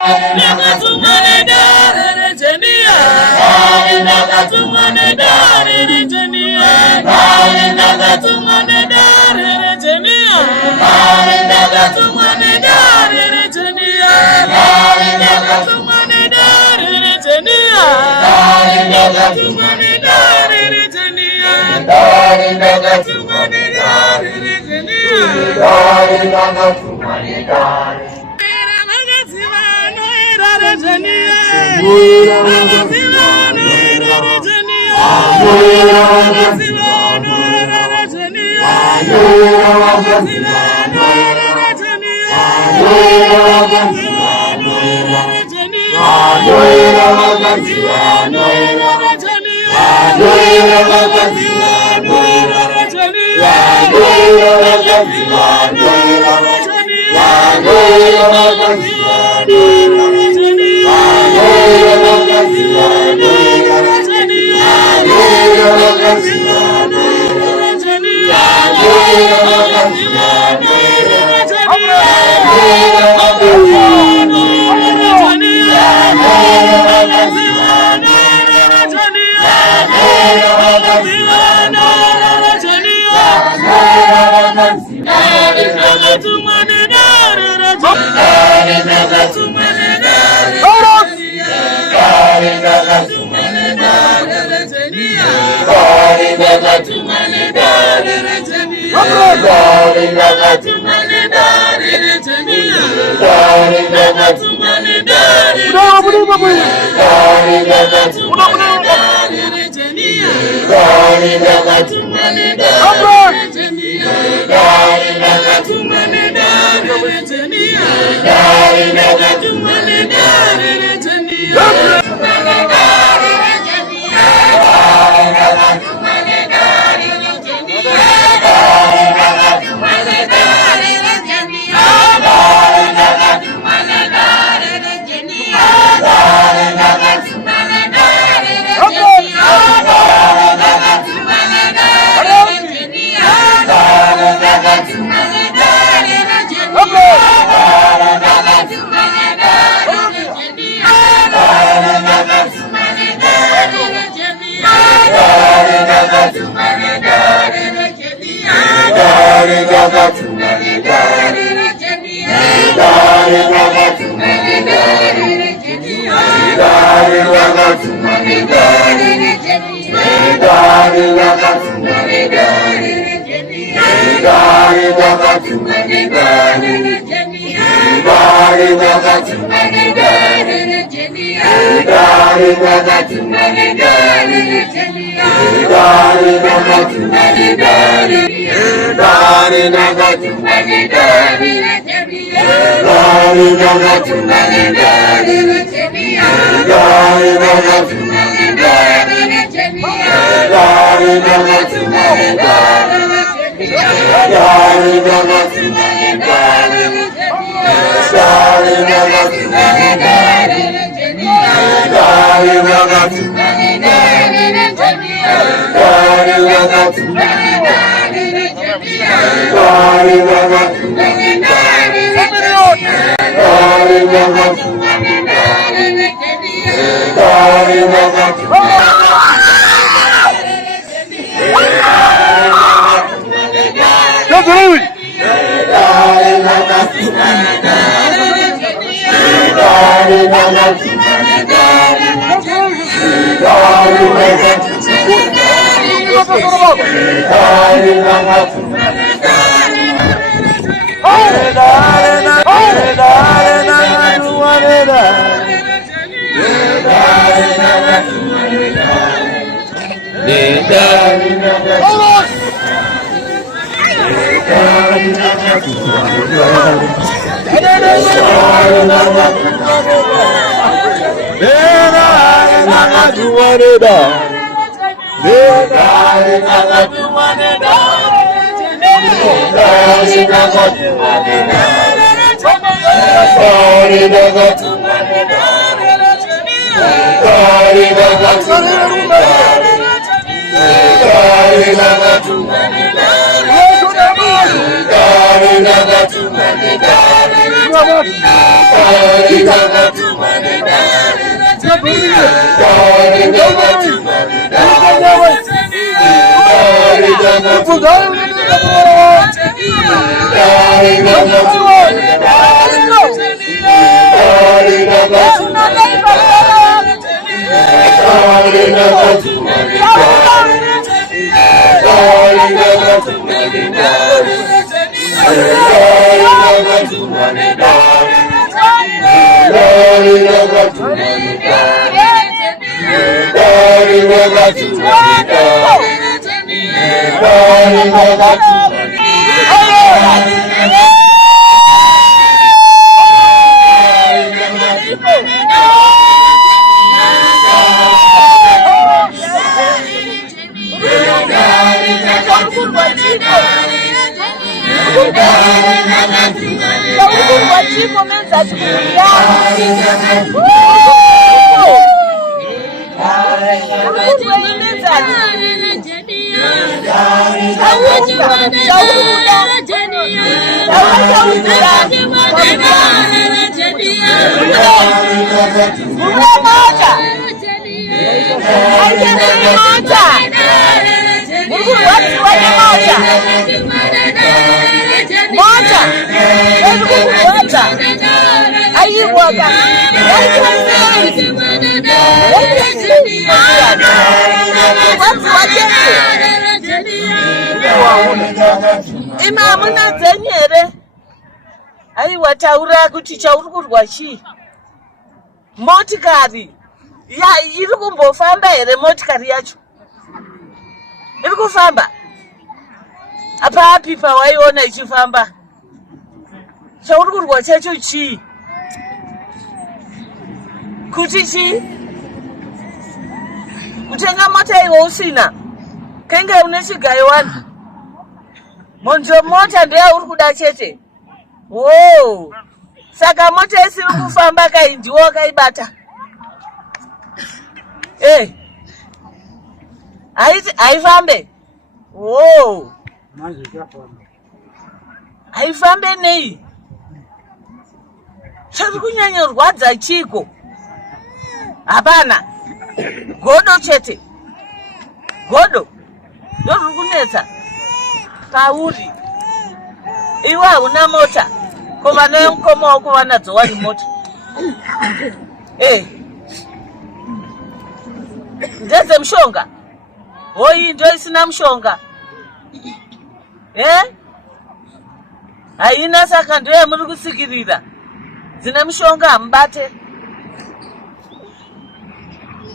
Dari Imamuna dzenyere aiwa taura kuti chauri kurwa chii motikari ya iri kumbofamba here motikari yacho iri kufamba apapi pawaiona ichifamba chauri kurwa chacho chii kuti chii kutenga mota iwe usina kenge une chigaiwana monjo mota ndeyauri kuda chete wo saka mota isiri kufamba kaindiwo wakaibata haifambe wo haifambe nei chiri kunyanya rwadza chiko hapana godo chete godo ndoriri kunetsa pauri iwe hauna mota kovana yemukoma wako vanadzo wani mota ndedze mushonga hoyi ndo isina mushonga haina saka ndoye muri kusikirira dzine mushonga hamubate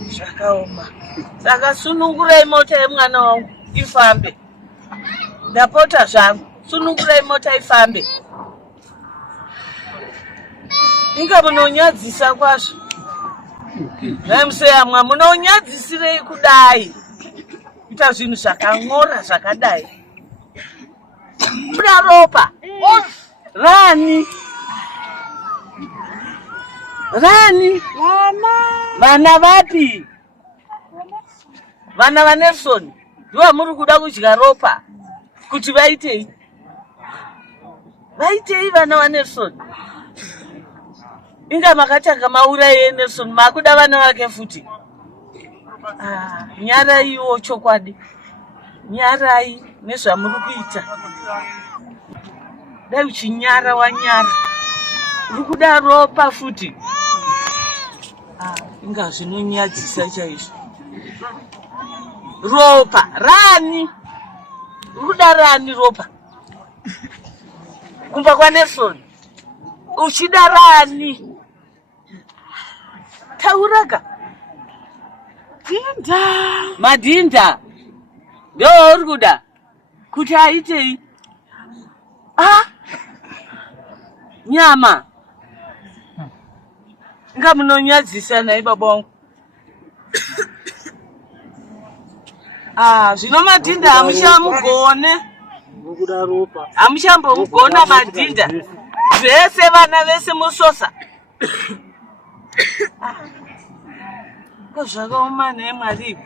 zvakaoma saka sunungurai mota yemwana wangu ifambe ndapota zvangu sunungurai mota ifambe inga munonyadzisa kwazvo namuseyamwa munonyadzisirei kudai kuita zvinhu zvakang'ora zvakadai buda ropa rani vana vapi vana vaNelson ndivo muri kuda kudya ropa kuti vaitei vana vaNelson inga makatanga mauraiye Nelson makuda vana vake futi nyaraiwo chokwadi nyarai nezvamuri kuita dai uchinyara wanyara uri kuda ropa futi inga zvinonyadzisa chaizvo ropa rani uri kuda rani ropa kumba kwaNelson uchida rani tauraga madhinda ndio uri kuda kuti aitei nyama nga munonyadzisa nai baba wangu zvino madhinda hamushamugone hamushambomugona madhinda zvese vana vese musosa ngazvakaoma naye mwari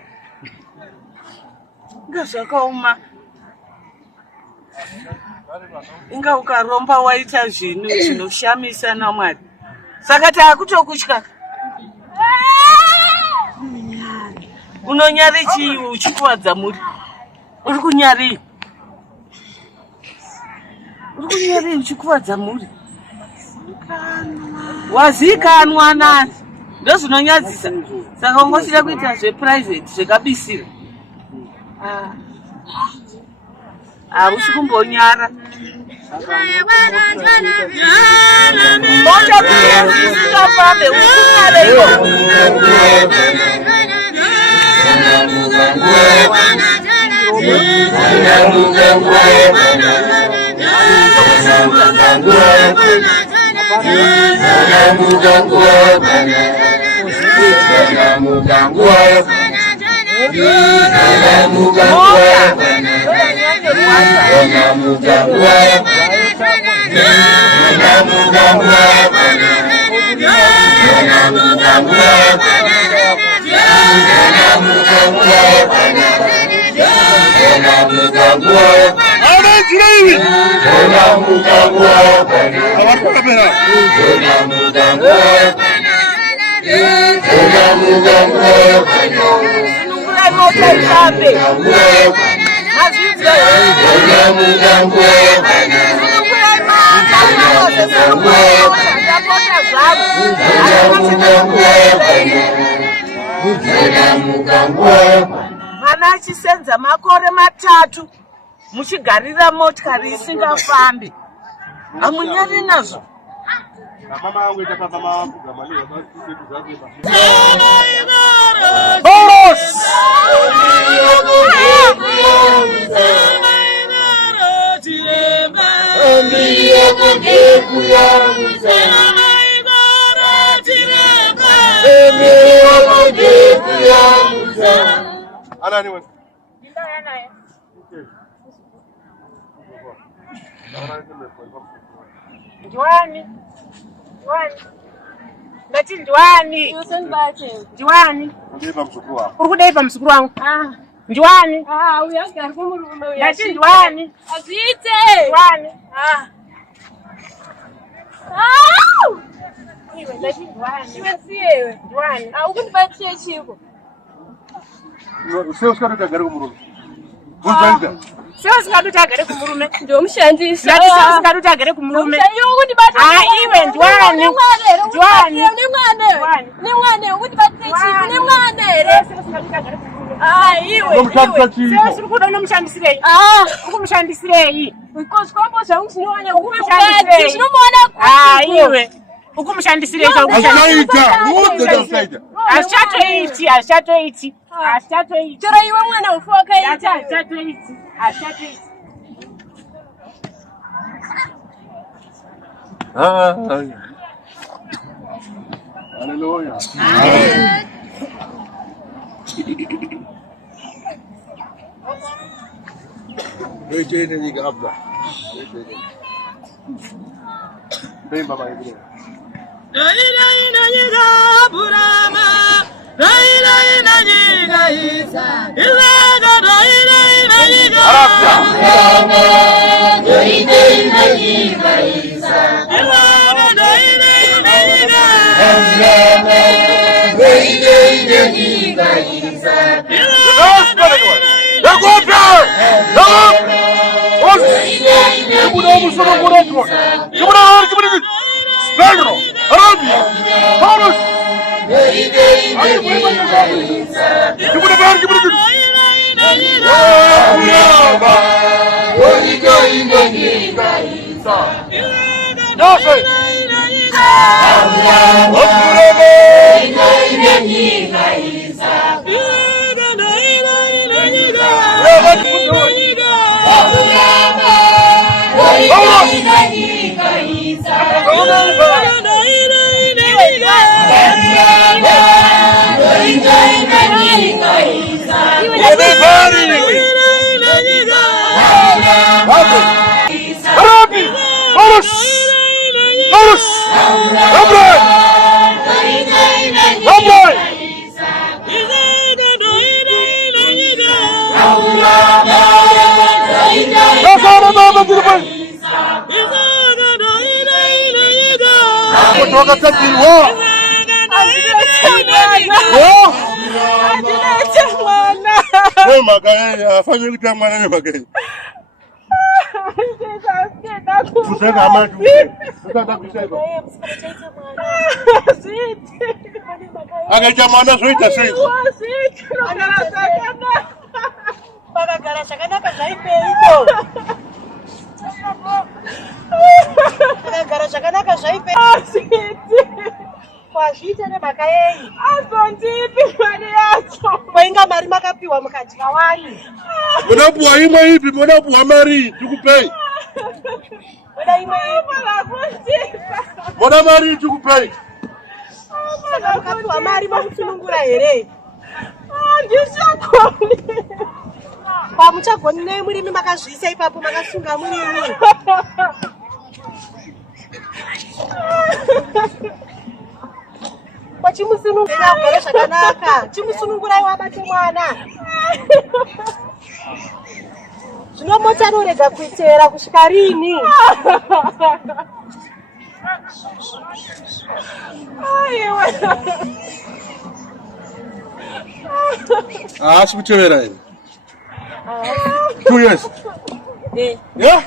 ngazvakaoma inga ukaromba waita zvinhu zvinoshamisa naMwari saka taakutokutya Unonyari chi uchikuwadza muri. Uri kunyari. Uri kunyari uchikuwadza muri. Wazikanwa nani? Ndozvinonyadzisa. Saka ungoshira kuita zveprivate zvekabisira. Usikumboonyara. Mota kusikafambe usinyare iyo. Mana achisenza makore 3 muchigarira motikari isingafambi. Amunyari nazvo. Juani. Ndati Juani. Juani. Urikudaipa msukuru wangu. Juani. Uyagari kumurume uya. Ndati Juani. Azite. Juani. Iwe ndati Juani. Iwe siyewe. Juani. Ukunipatie chiko. Sio usikatu tagari kumurume. Unzaida. Sio usikatu tagari kumurume. Ndio mshandisa. Ndati sio usikatu tagari kumurume. Iwe Juani. Juani. Ni mwane ukunipatie chiko. Ni mwane. Sio usikatu tagari kumurume. Iwe. Sio kuda unomushandisirei. Ukumushandisirei. Because kwambo zangu sinoanya Ukumushandisirei. Sinomuona iwe. Ukumushandisirei Asaida. Ashatoiti. Chora iwe mwana ufoka iti. Ashatoiti. Hallelujah. Wait, you got up there. Bem, babai, bem. Adilete. makai afanye kitu mwana ni makai. Kusema amatu. Tutaka kusema. Akaja mwana soita sasa. Mpaka garasha kana kaipe hiyo. Garasha kana kaipe. Kwa shite ne makaye. Asontipi mali yacho. Kwainga mari makapiwa mukajika wani. Unapuwa imwe hivi, unapuwa mari tukupei. Wada imwe Mala kuntipa. Mbona mari tukupei. Saka makapiwa mari makusunungura here. Ndishakoni. Pamuchagoni ne muri makazvisa ipapo makasunga munini. Chimusunungura ugare zvakanaka. Chimusunungura wabate mwana. Zvino mota norega kuitera kusvika rini? Sikutevera hivi. 2 years. Yeah? Yeah.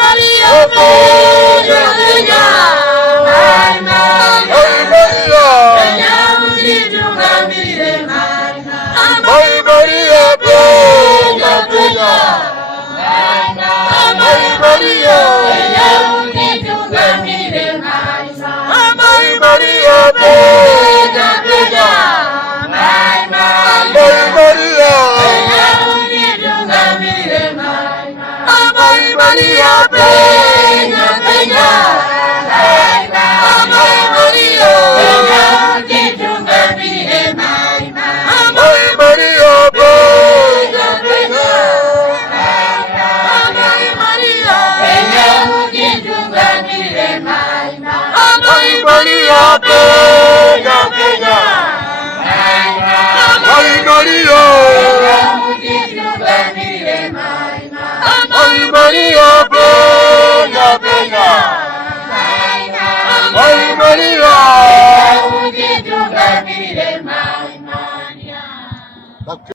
Maria,